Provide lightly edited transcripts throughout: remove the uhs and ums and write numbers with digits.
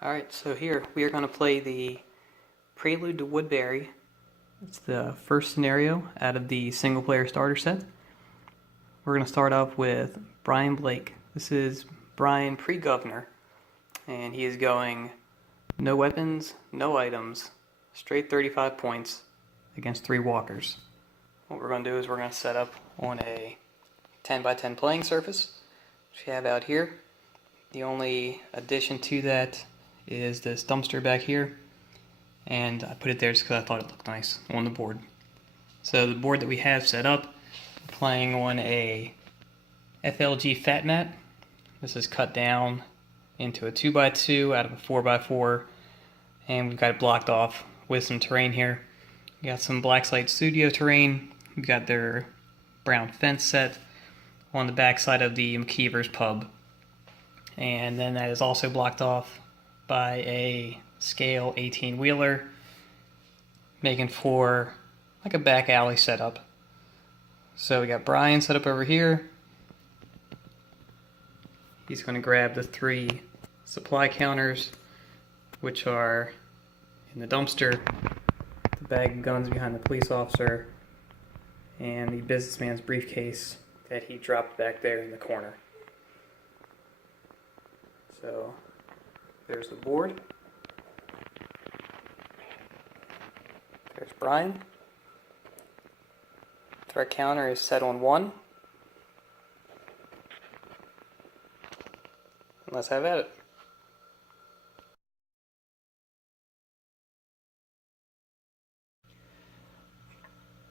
Alright, so here we are going to play the Prelude to Woodbury. It's the first scenario out of the single player starter set. We're going to start off with Brian Blake. This is Brian pre-governor, and he is going no weapons, no items, straight 35 points against 3 walkers. What we're going to do is we're going to set up on a 10 by 10 playing surface, which we have out here. The only addition to that is this dumpster back here, and I put it there just because I thought it looked nice on the board. So the board that we have set up, we're playing on a FLG fat mat. This is cut down into a 2x2 out of a 4x4, and we've got it blocked off with some terrain here. We got some Blackslide Studio terrain. We've got their brown fence set on the back side of the McKeever's pub, and then that is also blocked off by a scale 18 wheeler, making for like a back alley setup. So we got Brian set up over here. He's going to grab the 3 supply counters, which are in the dumpster, the bag of guns behind the police officer, and the businessman's briefcase that he dropped back there in the corner. So there's the board. There's Brian. Threat counter is set on 1. And let's have at it.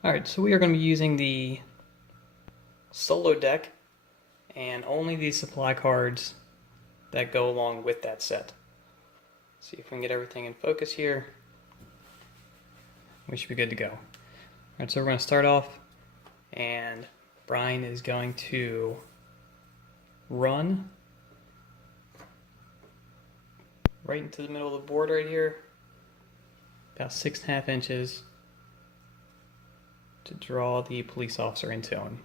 Alright, so we are going to be using the solo deck and only the supply cards that go along with that set. See if we can get everything in focus here. We should be good to go. Alright, so we're going to start off, and Brian is going to run right into the middle of the board right here, about 6.5 inches, to draw the police officer into him.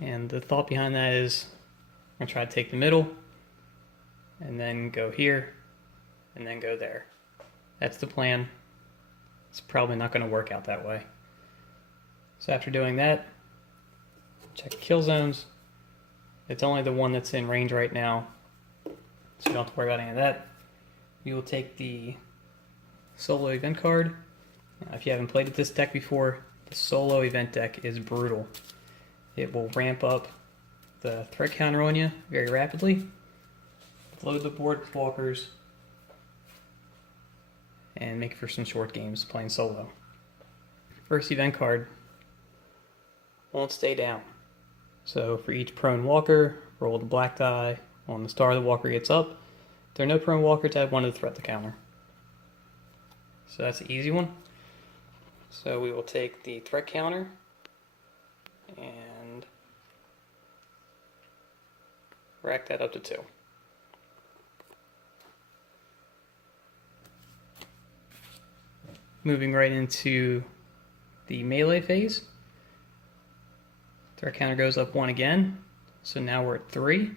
And the thought behind that is I'm going to try to take the middle, and then go here, and then go there. That's the plan. It's probably not going to work out that way. So after doing that, check kill zones. It's only the one that's in range right now, so you don't have to worry about any of that. You will take the solo event card. If you haven't played with this deck before, the solo event deck is brutal. It will ramp up the threat counter on you very rapidly, load the board with walkers, and make for some short games playing solo. First event card won't stay down. So for each prone walker, roll the black die. On the star the walker gets up. If there are no prone walkers, add 1 to the threat to counter. So that's the easy one. So we will take the threat counter and rack that up to 2. Moving right into the melee phase. Threat counter goes up 1 again, so now we're at 3.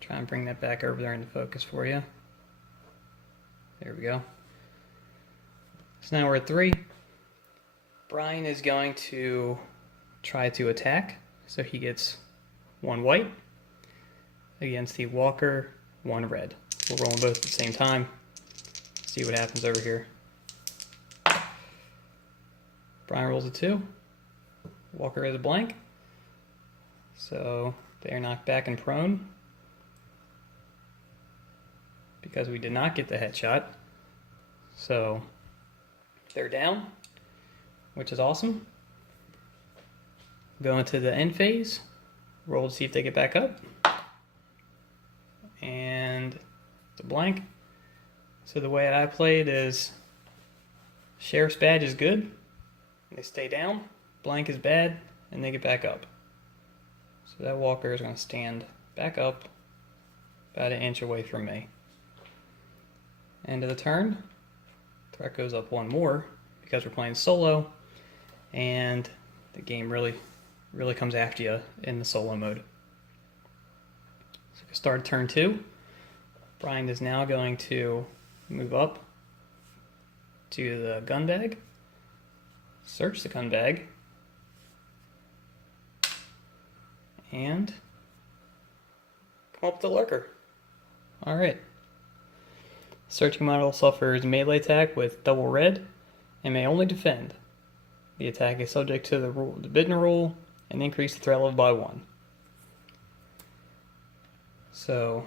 Try and bring that back over there into focus for you. There we go. So now we're at 3. Brian is going to try to attack, so he gets 1 white against the walker, 1 red. We'll roll them both at the same time. See what happens over here. Brian rolls a 2. Walker is a blank. So they are knocked back and prone because we did not get the headshot. So they're down, which is awesome. Go into the end phase. Roll to see if they get back up. And it's a blank. So the way I played is sheriff's badge is good. They stay down, blank is bad, and they get back up. So that walker is going to stand back up about 1 inch away from me. End of the turn, threat goes up 1 more because we're playing solo, and the game really comes after you in the solo mode. So we start turn 2. Brian is now going to move up to the gun bag, search the gun bag, and come up with the lurker. Alright. Searching model suffers melee attack with double red and may only defend. The attack is subject to the bidden rule and increase the threat level by 1. So,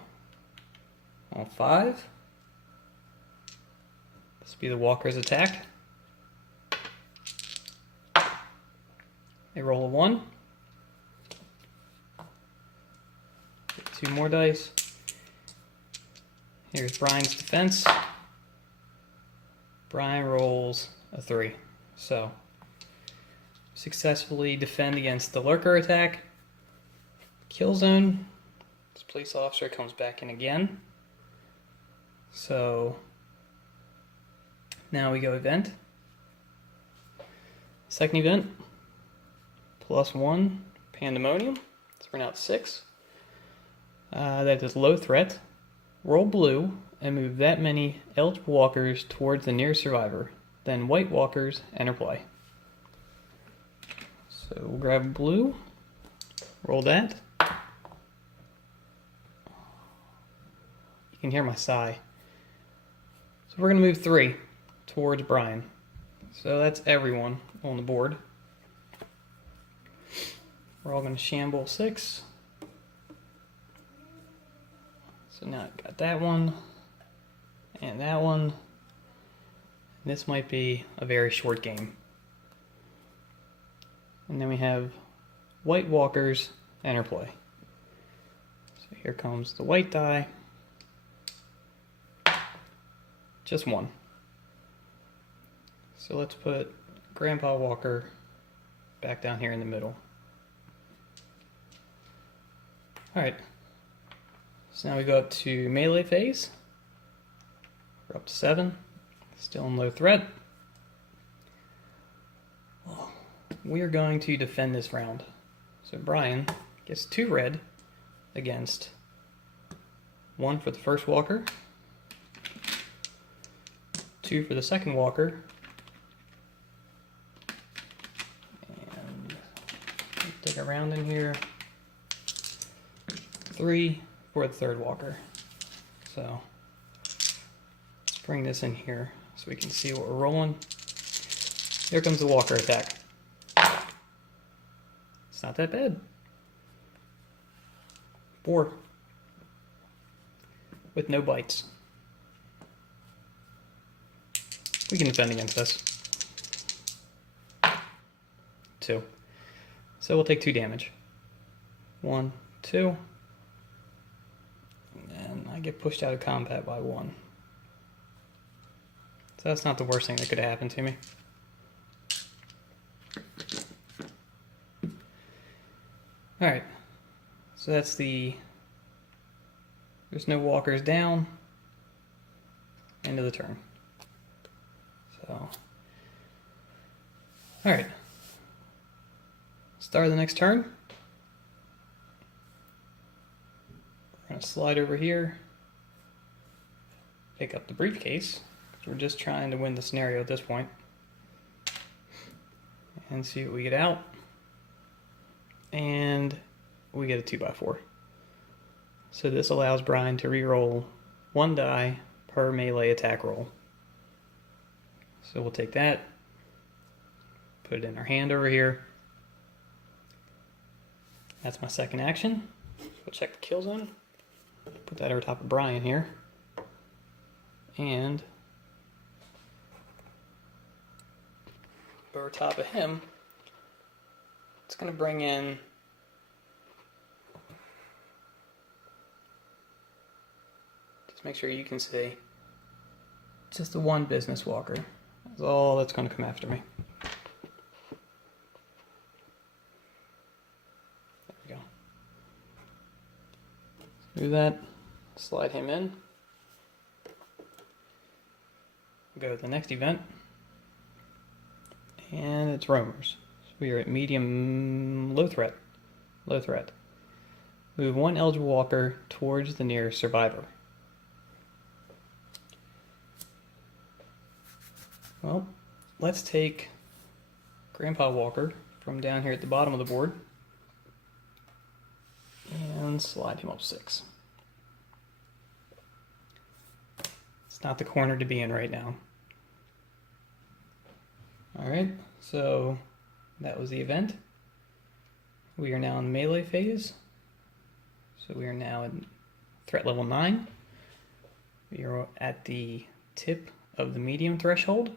on 5, this will be the walker's attack. They roll a 1. Get 2 more dice. Here's Brian's defense. Brian rolls a 3. So, successfully defend against the lurker attack. Kill zone. This police officer comes back in again. So, now we go event. Second event, +1 pandemonium. So we're now at 6. That is low threat. Roll blue and move that many eligible walkers towards the nearest survivor. Then white walkers enter play. So we'll grab blue, roll that. You can hear my sigh. So we're going to move 3 towards Brian. So that's everyone on the board. We're all going to shamble 6. So now I've got that one, and that one. This might be a very short game. And then we have white walkers enter play. So here comes the white die. Just 1. So let's put Grandpa Walker back down here in the middle. Alright. So now we go up to melee phase. We're up to 7. Still in low threat. We are going to defend this round. So Brian gets 2 red against 1 for the first walker, 2 for the second walker, and dig around in here, 3 for the third walker. So let's bring this in here so we can see what we're rolling. Here comes the walker attack. It's not that bad. 4 with no bites. We can defend against this. 2. So we'll take 2 damage. 1, 2. And then I get pushed out of combat by 1. So that's not the worst thing that could happen to me. Alright. So that's the... There's no walkers down. End of the turn. So... Alright. Start of the next turn. We're going to slide over here. Pick up the briefcase. Because we're just trying to win the scenario at this point. And see what we get out. And we get a 2x4. So this allows Brian to reroll 1 die per melee attack roll. So we'll take that, put it in our hand over here. That's my second action. We'll check the kill zone. Put that over top of Brian here. And over top of him, it's going to bring in make sure you can see. Just the 1 business walker. That's all that's going to come after me. There we go. Do that. Slide him in. Go to the next event. And it's roamers. So we are at medium, low threat. Low threat. Move one eligible walker towards the nearest survivor. Well, let's take Grandpa Walker from down here at the bottom of the board and slide him up 6. It's not the corner to be in right now. Alright, so that was the event. We are now in the melee phase. So we are now at threat level 9. We are at the tip of the medium threshold.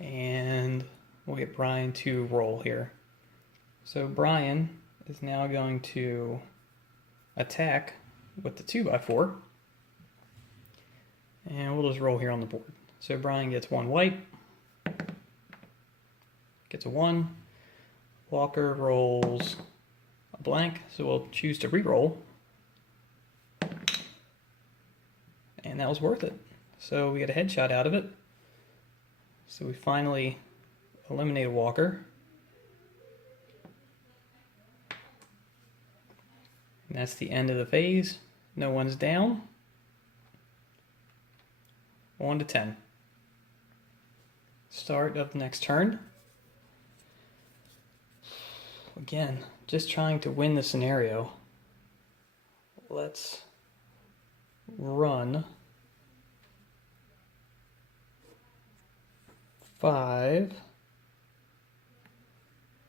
And we'll get Brian to roll here. So Brian is now going to attack with the 2x4. And we'll just roll here on the board. So Brian gets 1 white. Gets a 1. Walker rolls a blank, so we'll choose to re-roll. And that was worth it. So we get a headshot out of it. So we finally eliminate a walker. And that's the end of the phase. No one's down. 1 to 10. Start of the next turn. Again, just trying to win the scenario. Let's run 5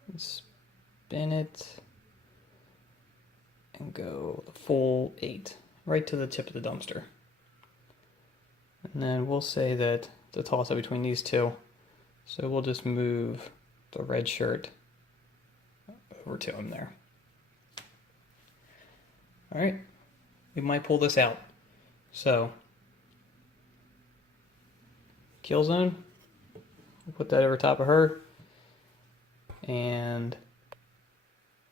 and spin it and go the full 8 right to the tip of the dumpster. And then we'll say that it's a toss up between these two. So we'll just move the red shirt over to him there. Alright, we might pull this out. So, kill zone, we'll put that over top of her. And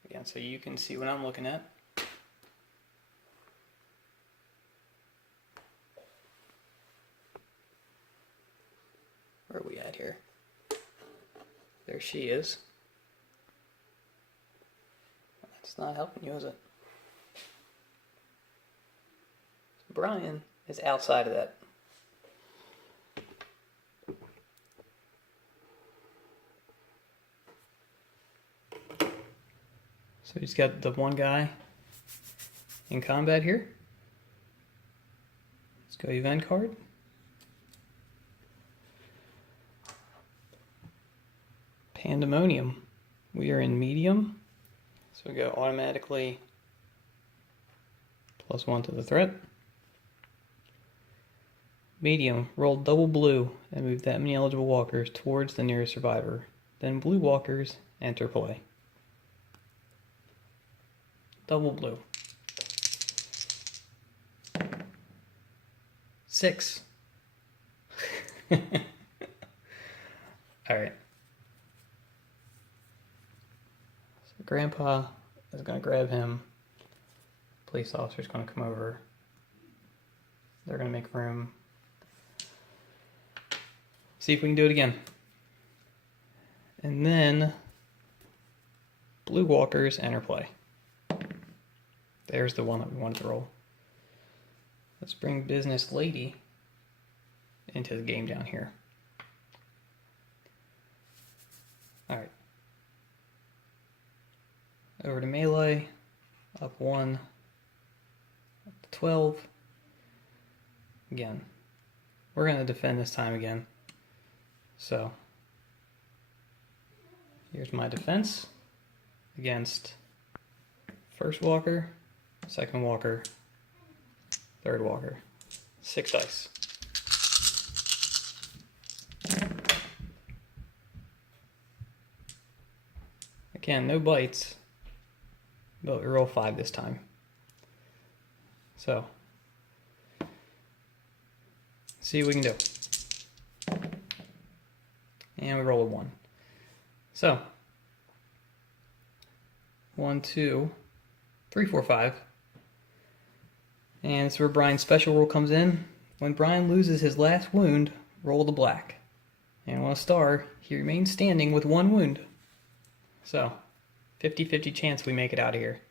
again, so you can see what I'm looking at. Where are we at here? There she is. It's not helping you, is it? Brian is outside of that. So he's got the one guy in combat here. Let's go event card. Pandemonium. We are in medium. So we go automatically +1 to the threat. Medium, roll double blue and move that many eligible walkers towards the nearest survivor. Then blue walkers enter play. Double blue. 6. Alright. So Grandpa is going to grab him. Police officer's going to come over. They're going to make room. See if we can do it again. And then blue walkers enter play. There's the one that we wanted to roll. Let's bring Business Lady into the game down here. Alright. Over to melee. Up 1. Up to 12. Again. We're going to defend this time again. So, here's my defense against first walker, second walker, third walker. 6 dice. Again, no bites, but we roll 5 this time. So, see what we can do. And we roll a 1. So, 1, 2, 3, 4, 5. And it's where Brian's special rule comes in. When Brian loses his last wound, roll the black. And on a star, he remains standing with 1 wound. So, 50-50 chance we make it out of here.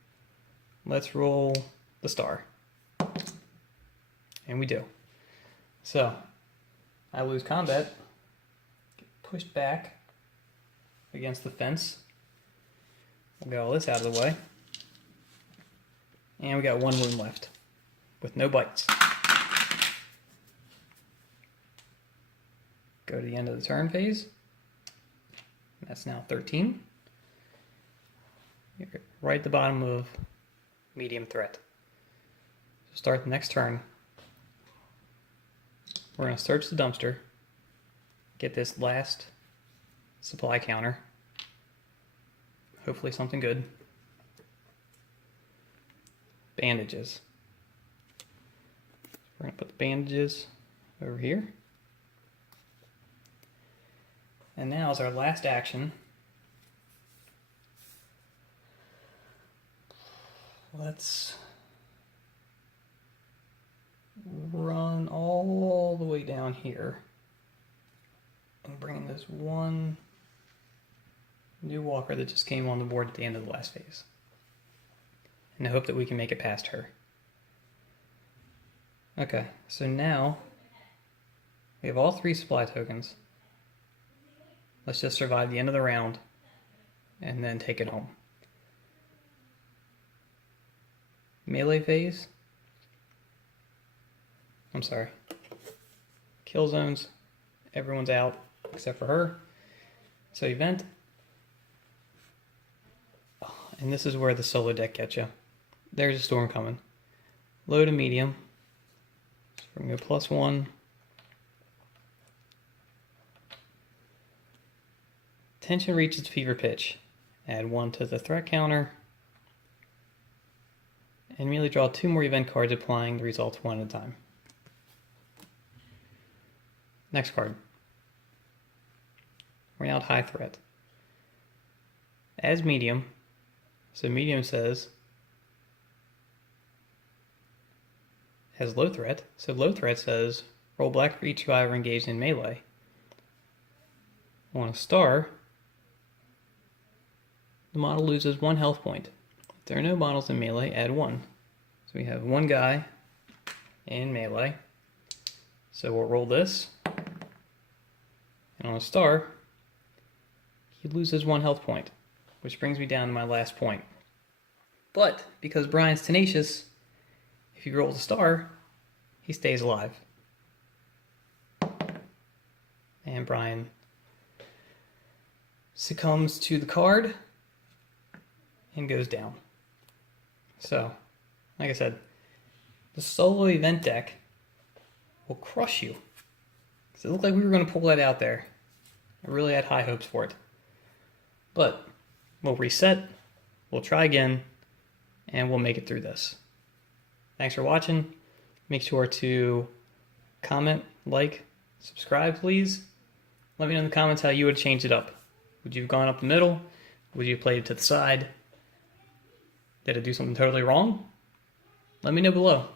let's roll the star. And we do. So, I lose combat, get pushed back against the fence. We'll get all this out of the way. And we got 1 wound left, with no bites. Go to the end of the turn phase. That's now 13. You're right at the bottom of medium threat. So start the next turn. We're going to search the dumpster, get this last supply counter. Hopefully something good. Bandages. We're going to put the bandages over here. And now is our last action. Let's run all the way down here and bring in this one new walker that just came on the board at the end of the last phase. And I hope that we can make it past her. Okay, so now we have all 3 supply tokens. Let's just survive the end of the round and then take it home. Melee phase. I'm sorry. Kill zones. Everyone's out except for her. So event. Oh, and this is where the solo deck gets you. There's a storm coming. Low to medium. So we're going to go +1. Tension reaches fever pitch. Add 1 to the threat counter. And immediately draw 2 more event cards, applying the results 1 at a time. Next card. We're now at high threat. As medium, so medium says, has low threat, so low threat says, roll black for each survivor engaged in melee. On a star, the model loses 1 health point. If there are no models in melee, add 1. So we have 1 guy in melee. So we'll roll this. And on a star, he loses 1 health point, which brings me down to my last point. But because Brian's tenacious, if he rolls a star, he stays alive. And Brian succumbs to the card and goes down. So, like I said, the solo event deck will crush you. So it looked like we were going to pull that out there. I really had high hopes for it. But we'll reset, we'll try again, and we'll make it through this. Thanks for watching. Make sure to comment, like, subscribe, please. Let me know in the comments how you would have changed it up. Would you have gone up the middle? Would you have played it to the side? Did I do something totally wrong? Let me know below.